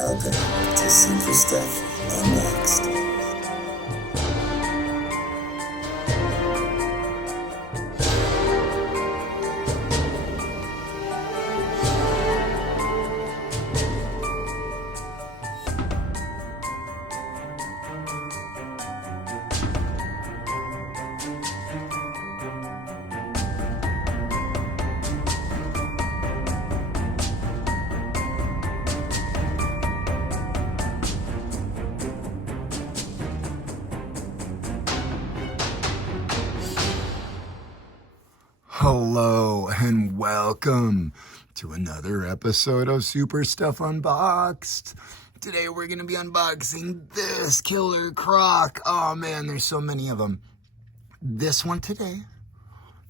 Welcome to Super Stuff Unboxed. Hello and welcome to another episode of Super Stuff Unboxed. Today we're going to be unboxing this killer croc. Oh man, there's so many of them. This one today,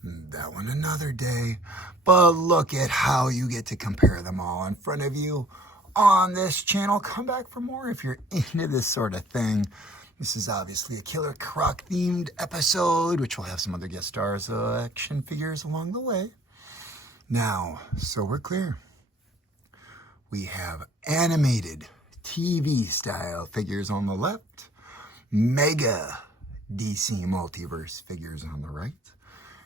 that one another day. But look at how you get to compare them all in front of you on this channel. Come back for more if you're into this sort of thing. This is obviously a Killer Croc themed episode, which will have some other guest stars, action figures along the way. Now, so we're clear. We have animated TV style figures on the left, mega DC multiverse figures on the right.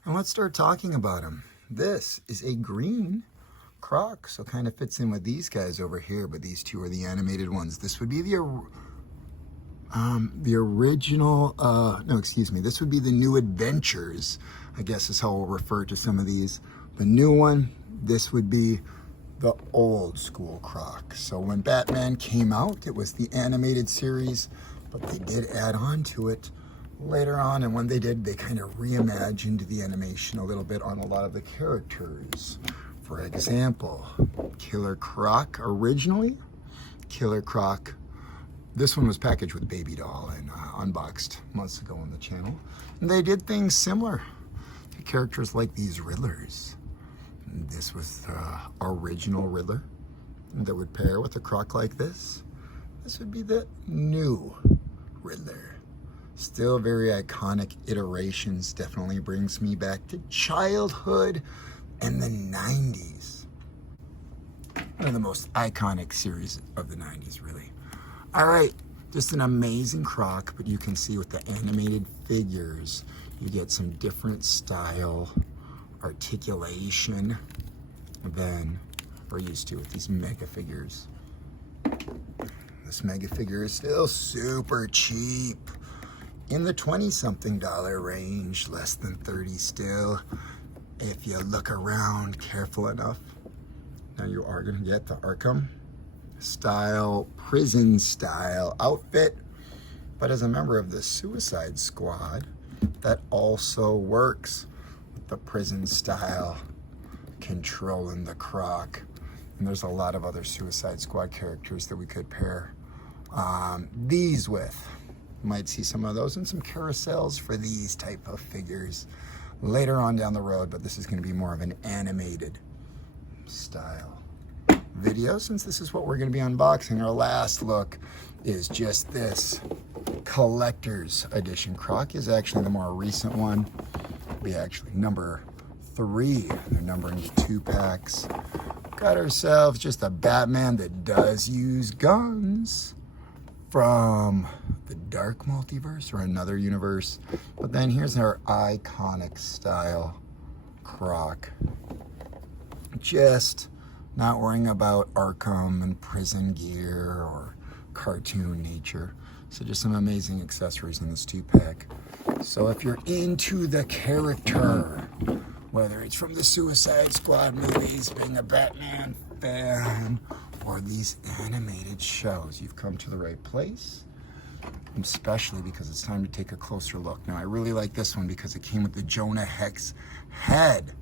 And let's start talking about them. This is a green Croc, so kind of fits in with these guys over here, but these two are the animated ones. This would be the original, this would be the New Adventures, I guess is how we'll refer to some of these. The new one, this would be the old school Croc. So when Batman came out, it was the animated series, but they did add on to it later on, and when they did, they kind of reimagined the animation a little bit on a lot of the characters. For example, Killer Croc originally, Killer Croc. This one was packaged with Baby Doll and unboxed months ago on the channel. And they did things similar to characters like these Riddlers. And this was the original Riddler that would pair with a Croc like this. This would be the new Riddler. Still very iconic iterations. Definitely brings me back to childhood and the 90s. One of the most iconic series of the 90s, really. All right, just an amazing Croc, but you can see with the animated figures, you get some different style, articulation than we're used to with these mega figures. This mega figure is still super cheap, in the $20-something range, less than 30 still, if you look around careful enough. Now you are gonna get the Arkham style, prison style outfit, but as a member of the Suicide Squad, that also works with the prison style, controlling the Croc. And there's a lot of other Suicide Squad characters that we could pair these with. You might see some of those and some carousels for these type of figures later on down the road, but this is going to be more of an animated style video, since this is what we're going to be unboxing. Our last look is just this collector's edition. Croc is actually the more recent one. We actually number 3. They're numbering 2 packs. Got ourselves just a Batman that does use guns from the Dark Multiverse or another universe. But then here's our iconic style Croc. Just not worrying about Arkham and prison gear or cartoon nature. So just some amazing accessories in this 2-pack. So if you're into the character, whether it's from the Suicide Squad movies, being a Batman fan, or these animated shows, you've come to the right place. Especially because it's time to take a closer look. Now I really like this one because it came with the Jonah Hex head,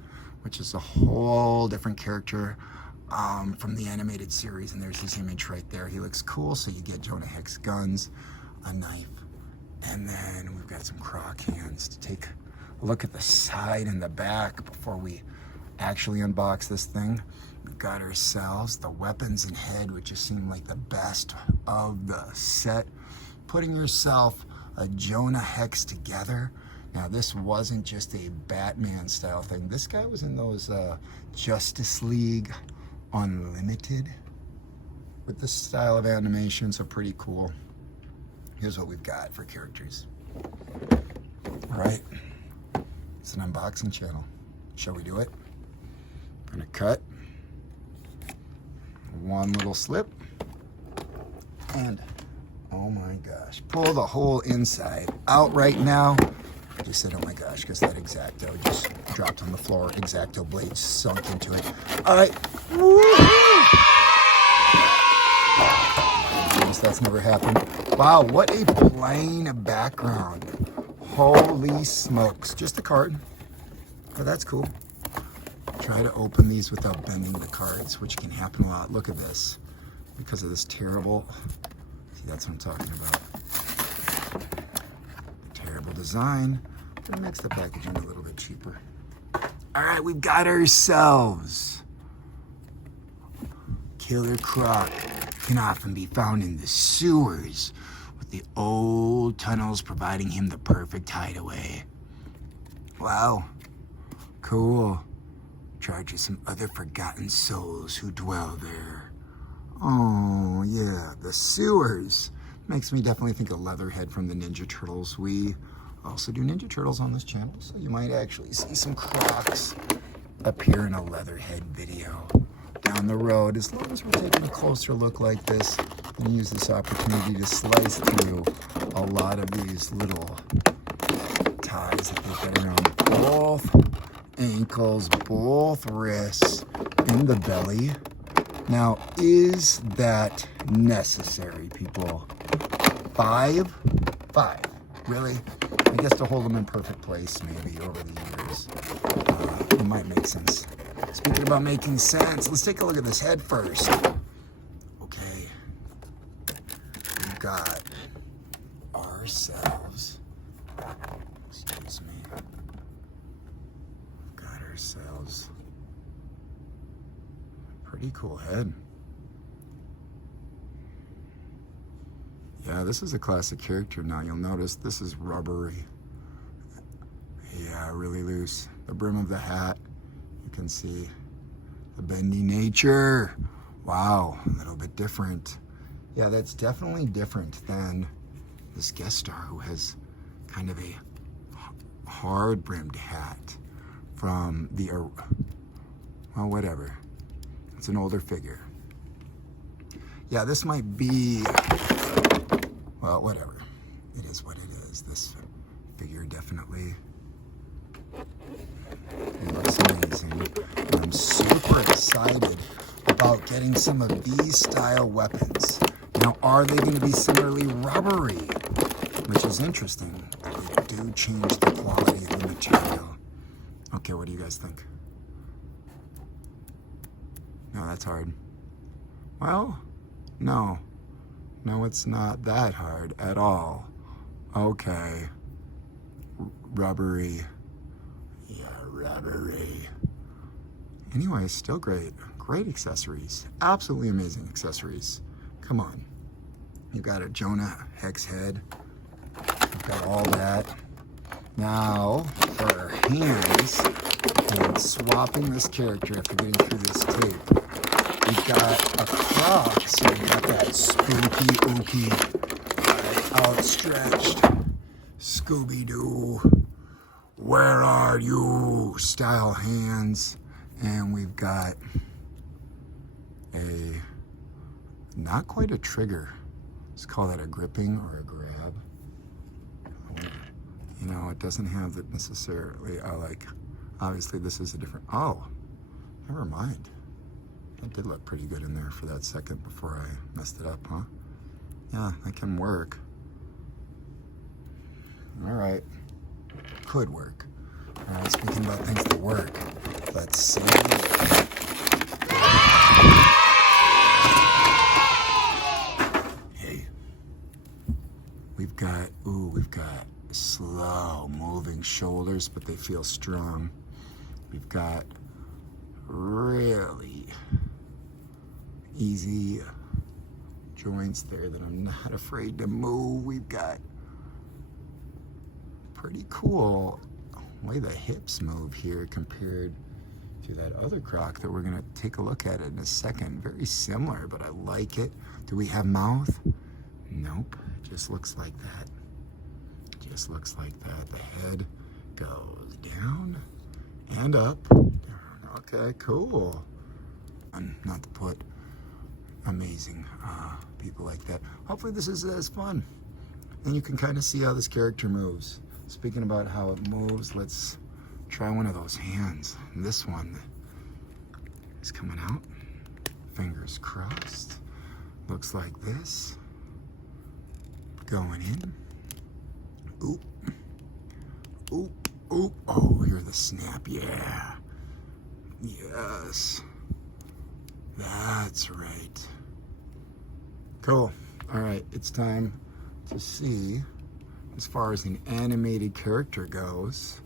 which is a whole different character from the animated series, and there's his image right there. He looks cool, so you get Jonah Hex guns, a knife, and then we've got some Croc hands to take a look at the side and the back before we actually unbox this thing. We've got ourselves the weapons and head, which just seem like the best of the set. Putting yourself a Jonah Hex together. Now this wasn't just a Batman style thing. This guy was in those Justice League Unlimited with this style of animation, so pretty cool. Here's what we've got for characters. All right, it's an unboxing channel. Shall we do it? I'm gonna cut one little slip and oh my gosh, pull the whole inside out right now. I just said, oh my gosh, because that X-Acto just dropped on the floor. X-Acto blade sunk into it. All right. That's never happened. Wow, what a plain background. Holy smokes. Just a card. Oh, that's cool. Try to open these without bending the cards, which can happen a lot. Look at this. Because of this terrible... See, that's what I'm talking about. Terrible design. It makes the packaging a little bit cheaper. All right, we've got ourselves Killer Croc. Can often be found in the sewers, with the old tunnels providing him the perfect hideaway. Wow, cool. Charges some other forgotten souls who dwell there. Oh yeah, the sewers. Makes me definitely think of Leatherhead from the Ninja Turtles. We also do Ninja Turtles on this channel, so you might actually see some Crocs appear in a Leatherhead video down the road. As long as we're taking a closer look like this, I'm going to use this opportunity to slice through a lot of these little ties that they've got around both ankles, both wrists, in the belly. Now, is that necessary, people? Five? Really? I guess to hold them in perfect place, maybe, over the years. It might make sense. Speaking about making sense, let's take a look at this head first. Okay. We've got ourselves... Excuse me. We've got ourselves... Pretty cool head. Yeah, this is a classic character now. You'll notice this is rubbery. Yeah, really loose. The brim of the hat, you can see the bendy nature. Wow, a little bit different. Yeah, that's definitely different than this guest star who has kind of a hard brimmed hat from the, well, whatever. It's an older figure. Yeah, this might be, well, whatever. It is what it is. This figure definitely looks amazing. And I'm super excited about getting some of these style weapons. Now, are they going to be similarly rubbery? Which is interesting. They do change the quality of the material. Okay, what do you guys think? No, that's hard. Well, no. No, it's not that hard at all. Okay. Rubbery. Yeah, rubbery. Anyway, still great. Great accessories. Absolutely amazing accessories. Come on. You've got a Jonah Hex head. You've got all that. Now, for our hands, and swapping this character after getting through this tape. We've got a Croc, so we've got that spooky, ooky, outstretched Scooby-Doo, where are you style hands. And we've got a, not quite a trigger. Let's call that a gripping or a grab. You know, it doesn't have that necessarily, obviously this is a different, oh, never mind. That did look pretty good in there for that second before I messed it up, huh? Yeah, that can work. All right, could work. All right, speaking about things that work, let's see. Hey, we've got slow moving shoulders, but they feel strong. We've got really easy joints there that I'm not afraid to move. We've got pretty cool way the hips move here compared to that other Croc that we're gonna take a look at it in a second. Very similar, but I like it. Do we have mouth? Nope, it just looks like that. Just looks like that. The head goes down and up. Okay, cool. And not to put amazing people like that. Hopefully this is as fun. And you can kind of see how this character moves. Speaking about how it moves, let's try one of those hands. And this one is coming out. Fingers crossed. Looks like this. Going in. Oop. Oop. Oop. Oh, hear the snap. Yeah. Yes. That's right. Cool. All right, it's time to see, as far as an animated character goes,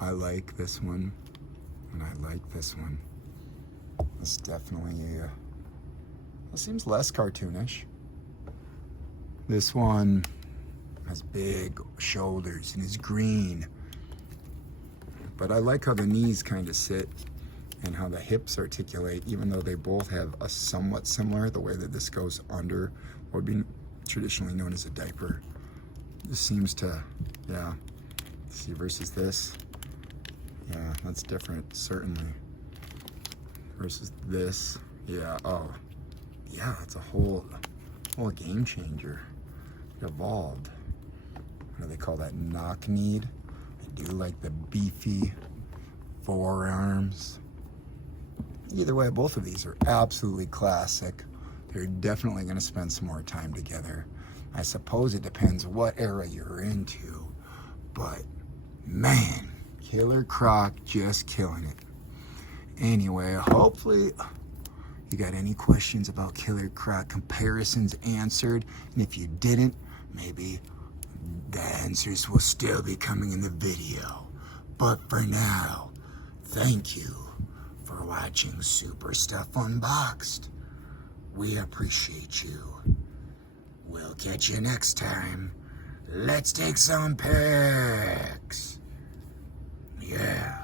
I like this one, and I like this one. This definitely, this seems less cartoonish. This one has big shoulders and is green. But I like how the knees kind of sit and how the hips articulate, even though they both have a somewhat similar, the way that this goes under what would be traditionally known as a diaper. This seems to, yeah. See, versus this, yeah, that's different, certainly. Versus this, yeah, oh, yeah, it's a whole game changer. It evolved. What do they call that? Knock-kneed. I do like the beefy forearms. Either way, both of these are absolutely classic. They're definitely going to spend some more time together. I suppose it depends what era you're into, but man, Killer Croc just killing it. Anyway, hopefully you got any questions about Killer Croc comparisons answered, and if you didn't, maybe the answers will still be coming in the video. But for now, thank you for watching Super Stuff Unboxed. We appreciate you. We'll catch you next time. Let's take some pics. Yeah.